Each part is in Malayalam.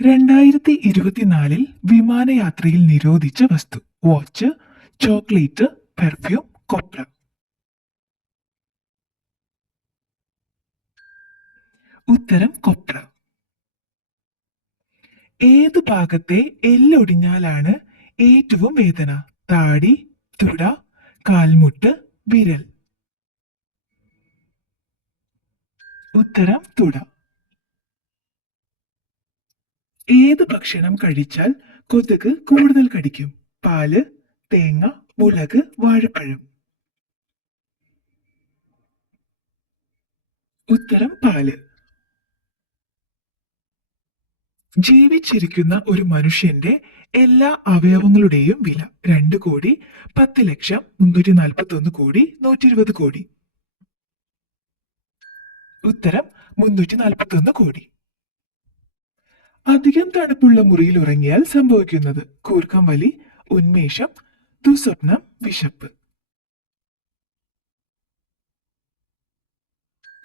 2024 വിമാനയാത്രയിൽ നിരോധിച്ച വസ്തു: വാച്ച്, ചോക്ലേറ്റ്, പെർഫ്യൂം, കൊപ്ര. ഉത്തരം കൊപ്ര. ഏതു ഭാഗത്തെ എല്ലൊടിഞ്ഞാലാണ് ഏറ്റവും വേദന? താടി, തുട, കാൽമുട്ട്, വിരൽ. ഉത്തരം തുട. ഏത് ഭക്ഷണം കഴിച്ചാൽ കൊതുക് കൂടുതൽ കടിക്കും? പാല്, തേങ്ങ, മുളക്, വാഴപ്പഴം. ഉത്തരം പാല്. ജീവിച്ചിരിക്കുന്ന ഒരു മനുഷ്യന്റെ എല്ലാ അവയവങ്ങളുടെയും വില: 2 കോടി, 10 ലക്ഷം, 341 കോടി, 120 കോടി. ഉത്തരം 341 കോടി. അധികം തണുപ്പുള്ള മുറിയിൽ ഉറങ്ങിയാൽ സംഭവിക്കുന്നത്: കൂർക്കം വലി, ഉന്മേഷം, ദുസ്വപ്നം, വിശപ്പ്.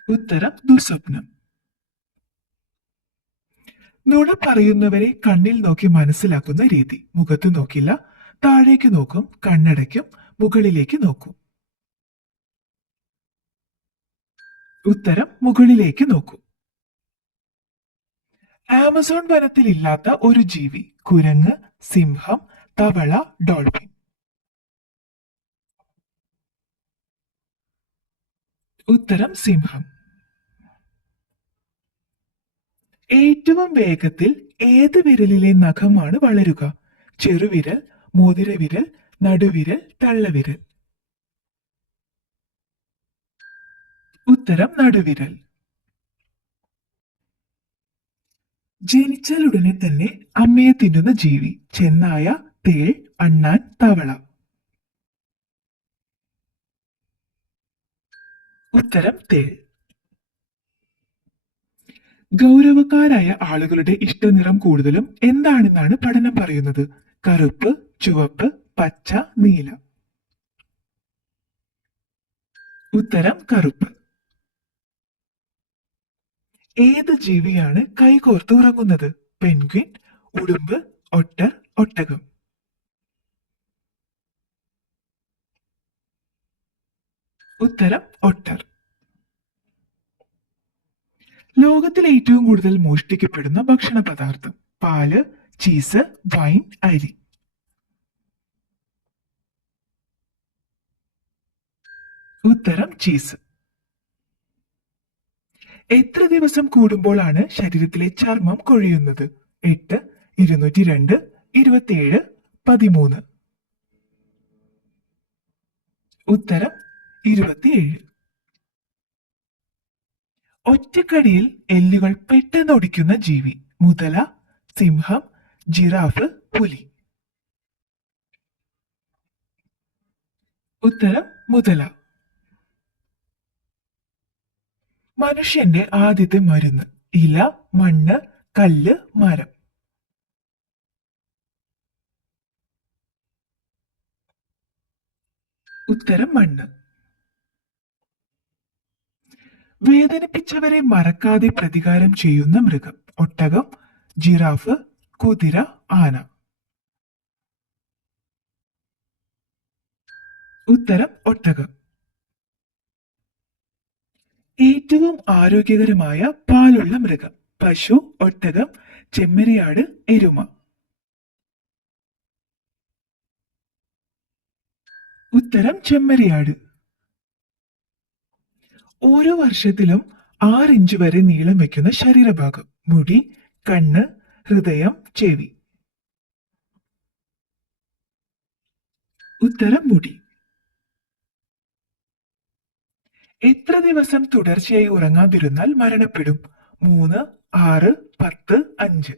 ഉത്തരം ദുസ്വപ്നം. നുണ പറയുന്നവരെ കണ്ണിൽ നോക്കി മനസ്സിലാക്കുന്ന രീതി: മുഖത്ത് നോക്കില്ല, താഴേക്ക് നോക്കും, കണ്ണടയ്ക്കും, മുകളിലേക്ക് നോക്കും. ഉത്തരം മുകളിലേക്ക് നോക്കും. ആമസോൺ വനത്തിൽ ഇല്ലാത്ത ഒരു ജീവി: കുരങ്ങ്, സിംഹം, തവള, ഡോൾഫിൻ. ഉത്തരം സിംഹം. ഏറ്റവും വേഗത്തിൽ ഏത് വിരലിലെ നഖമാണ് വളരുക? ചെറുവിരൽ, മോതിരവിരൽ, നടുവിരൽ, തള്ളവിരൽ. ഉത്തരം നടുവിരൽ. ജനിച്ചാൽ ഉടനെ തന്നെ അമ്മയെ തിന്നുന്ന ജീവി: ചെന്നായ, തേൾ, അണ്ണാൻ, തവള. ഉത്തരം തേൾ. ഗൗരവക്കാരായ ആളുകളുടെ ഇഷ്ടനിറം കൂടുതലും എന്താണെന്നാണ് പഠനം പറയുന്നത്? കറുപ്പ്, ചുവപ്പ്, പച്ച, നീല. ഉത്തരം കറുപ്പ്. ഏത് ജീവിയാണ് കൈകോർത്ത് ഉറങ്ങുന്നത്? പെൻഗ്വിൻ, ഉടുമ്പ്, ഒട്ടർ, ഒട്ടകം. ഉത്തരം ഒട്ടർ. ലോകത്തിൽ ഏറ്റവും കൂടുതൽ മോഷ്ടിക്കപ്പെടുന്ന ഭക്ഷണ പദാർത്ഥം: പാല്, ചീസ്, വൈൻ, അരി. ഉത്തരം ചീസ്. എത്ര ദിവസം കൂടുമ്പോഴാണ് ശരീരത്തിലെ ചർമ്മം കൊഴിയുന്നത്? 8, 202, 27, 13. ഉത്തരം 27. ഒറ്റക്കടിയിൽ എല്ലുകൾ പെട്ടെന്ന് ഒടിക്കുന്ന ജീവി: മുതല, സിംഹം, ജിറാഫ്, പുലി. ഉത്തരം മുതല. മനുഷ്യന്റെ ആദ്യത്തെ മരുന്ന്: ഇല, മണ്ണ്, കല്ല്, മരം. ഉത്തരം മണ്ണ്. വേദനിപ്പിച്ചവരെ മറക്കാതെ പ്രതികാരം ചെയ്യുന്ന മൃഗം: ഒട്ടകം, ജിറാഫ്, കുതിര, ആന. ഉത്തരം ഒട്ടകം. ഏറ്റവും ആരോഗ്യകരമായ പാലുള്ള മൃഗം: പശു, ഒട്ടകം, ചെമ്മരിയാട്, എരുമ. ഉത്തരം ചെമ്മരിയാട്. ഓരോ വർഷത്തിലും 6 ഇഞ്ച് വരെ നീളം വയ്ക്കുന്ന ശരീരഭാഗം: മുടി, കണ്ണ്, ഹൃദയം, ചെവി. ഉത്തരം മുടി. എത്ര ദിവസം തുടർച്ചയായി ഉറങ്ങാതിരുന്നാൽ മരണപ്പെടും? 3, 6, 10, 5.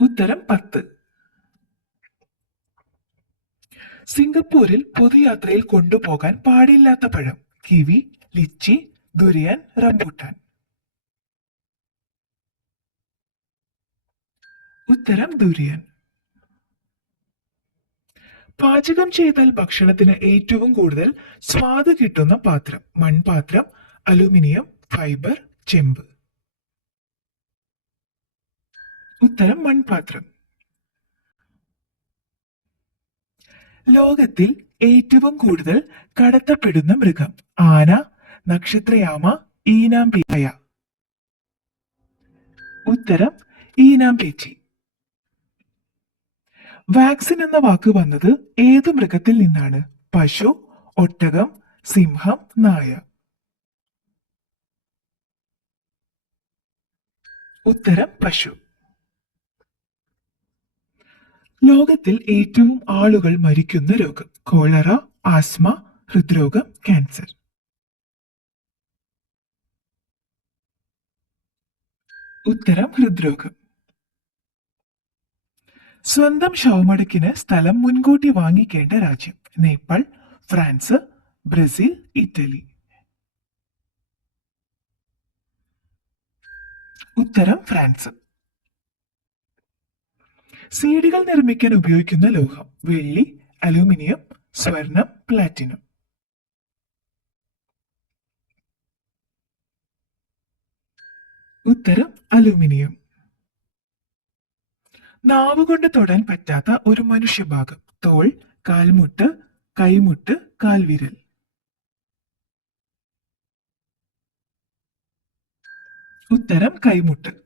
ഉത്തരം 10. സിംഗപ്പൂരിൽ പൊതുയാത്രയിൽ കൊണ്ടുപോകാൻ പാടില്ലാത്ത പഴം: കിവി, ലിച്ചി, ദുരിയൻ, റംബൂട്ടാൻ. ഉത്തരം ദുരിയൻ. പാചകം ചെയ്താൽ ഭക്ഷണത്തിന് ഏറ്റവും കൂടുതൽ സ്വാദ് കിട്ടുന്ന പാത്രം: മൺപാത്രം, അലുമിനിയം, ഫൈബർ, ചെമ്പ്. ഉത്തരം മൺപാത്രം. ലോകത്തിൽ ഏറ്റവും കൂടുതൽ കടത്തപ്പെടുന്ന മൃഗം? ആന, നക്ഷത്രയാമ, ഈനാമ്പേച്ച. ഉത്തരം ഈനാമ്പേച്ചി. വാക്സിൻ എന്ന വാക്ക് വന്നത് ഏതു മൃഗത്തിൽ നിന്നാണ്? പശു, ഒട്ടകം, സിംഹം, നായ. ഉത്തരം പശു. ലോകത്തിൽ ഏറ്റവും ആളുകൾ മരിക്കുന്ന രോഗം? കോളറ, ആസ്മ, ഹൃദ്രോഗം, ക്യാൻസർ. ഉത്തരം ഹൃദ്രോഗം. സ്വന്തം ശവമടക്കിന് സ്ഥലം മുൻകൂട്ടി വാങ്ങിക്കേണ്ട രാജ്യം? Nepal, France, Brazil, Italy. ഉത്തരം ഫ്രാൻസ്. സീഡികൾ നിർമ്മിക്കാൻ ഉപയോഗിക്കുന്ന ലോഹം? വെള്ളി, അലൂമിനിയം, സ്വർണം, പ്ലാറ്റിനം. ഉത്തരം അലൂമിനിയം. നാവുകൊണ്ട് തൊടാൻ പറ്റാത്ത ഒരു മനുഷ്യഭാഗം? തോൾ, കാൽമുട്ട്, കൈമുട്ട്, കാൽവിരൽ. ഉത്തരം കൈമുട്ട്.